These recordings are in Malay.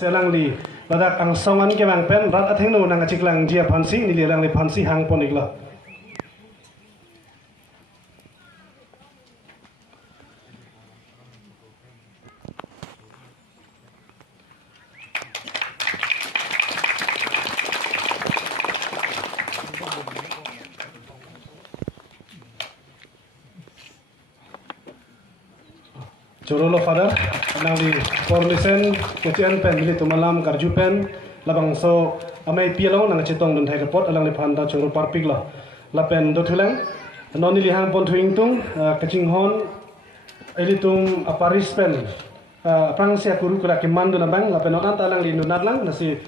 selang li badak ang songan ke bang pen rat atheng no nang achiklang jia phansi ni lang li phansi hang pon igla Corolo father, nang di forlisen kecian pen bili tu malam karju pen labang so amai pialong nang cetong dun thai kapot alang di phanda coro parpik la la pen do thulang non ni lihang pon thuing tung kaching hon elitum aparis pen prang sia kuru kula ke mandu na bang la pen onan ta alang di nunat lang nasi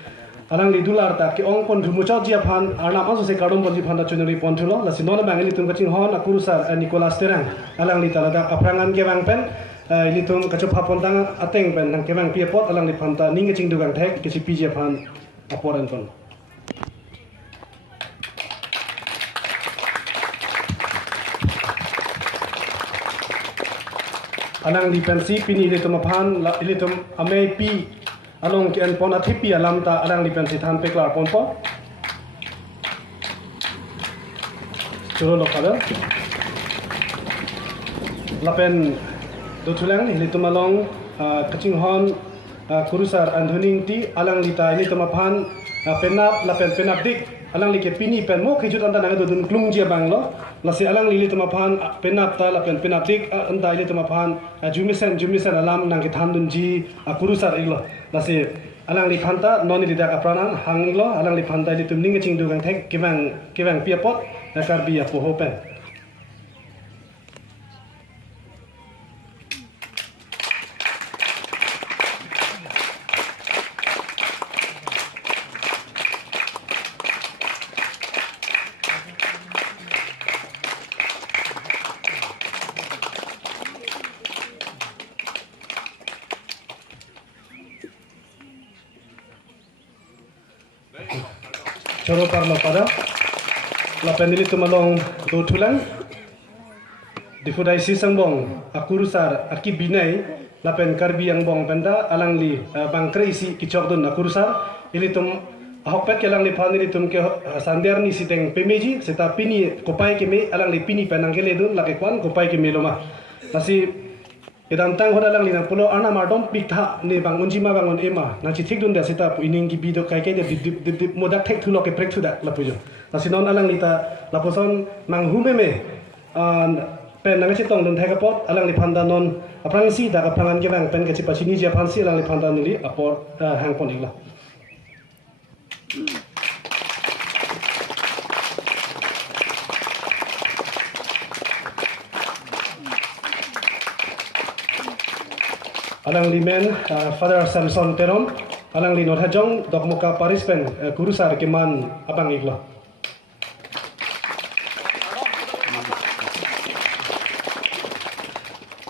alang di dular ta ke ong pon dhumu chau jia phan arna ma so se kadom pon ji phanda chunuri pon thulo la si non bang elitum kaching hon akuru sar nicolas terang alang di talada aprangan ke bang pen ini tuh kacau papon tang ateng pen nang kemang pia pot alang di panta ning kecing dugang tek kesi pija pan aporan pon alang di pensi pini ini tuh mapan ini tuh ame pi along kian pon atipi alam ta alang di pensi tan peklar pon po curo lo kada lapen do tulang ni litu malong kaching hon kurusar andhuning ti alang lita ini tamapan penap lapen penap dik alang like pini pen mo khijut anda nang dun klung jia banglo lasi alang lili tamapan penap ta lapen penap dik anda ili tamapan jumisen alam nang kithan dun ji kurusar iglo lasi alang li phanta noni lidak apranan hanglo alang li phanta ili tumning ching dugang thek kivang piapot karbi apo hopen Coro parlo pada lapen ini tumalong do tulang difudai si sangbong akurusar aki binai lapen karbi yang bong penda alang li bangkrei si kicok dun akurusar ini tum hokpet ke alang li pan ini tum ke sander ni si teng pemeji seta pini kopai ke me alang li pini penang ke le dun lake kwan kopai ke me loma nasi Idam tang hoda lang linang pulo ana mardom pitha ni bang unjima bangun ema na chi thik dun da sita ining gi bido kai kai de dip modak thek thulo ke prek thuda lapujo na sinon alang lita laposon mang hume me pen nang chi tong dun thai kapot alang li phanda non aprang si da aprangan ge bang pen ke chi pachini je phan si alang li phanda nili apor hang pon igla alang limen Father Samson Teron alang li nothajong dokmuka Paris pen kurusar keman abang iglo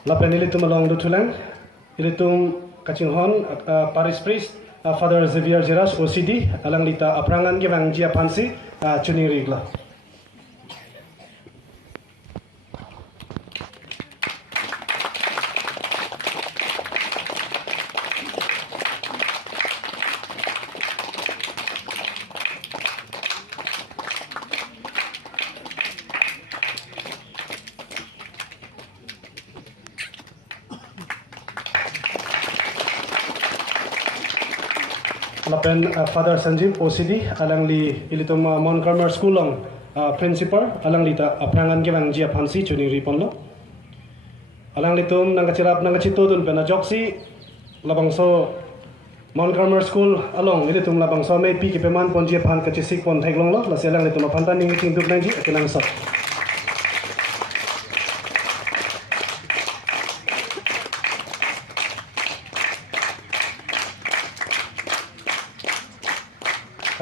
lapen ili tumalong dutulang ili tum kaching hon Paris priest Father Xavier Geras OCD alang lita aprangan gewang jia pansi chuning riglo lapen Father Sanjeev OCD alang li ilitum Mount Carmel School long principal alang lita aprangan gewang jia phansi chuning ripon lo alang litum nang kachirap nang kachito dun pena joksi labangso Mount Carmel School along ilitum labangso may pi ke peman pon jia phan kachisik pon thaiklong lo lasi alang litum phanta ning ting duk nang ji akinang sa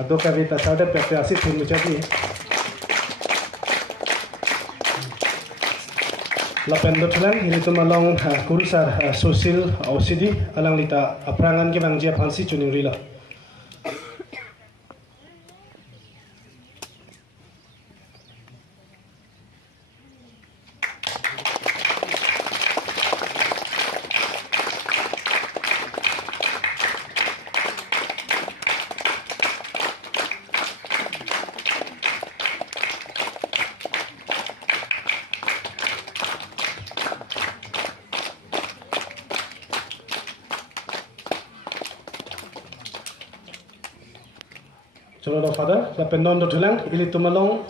Ado kavita sada pyasi thun chati lapen dotlan ini tu malong kurusar social OCD alang lita aprangan ke bang jia phansi chuning rila Cholo do father, lapen non do tulang, ili tumalong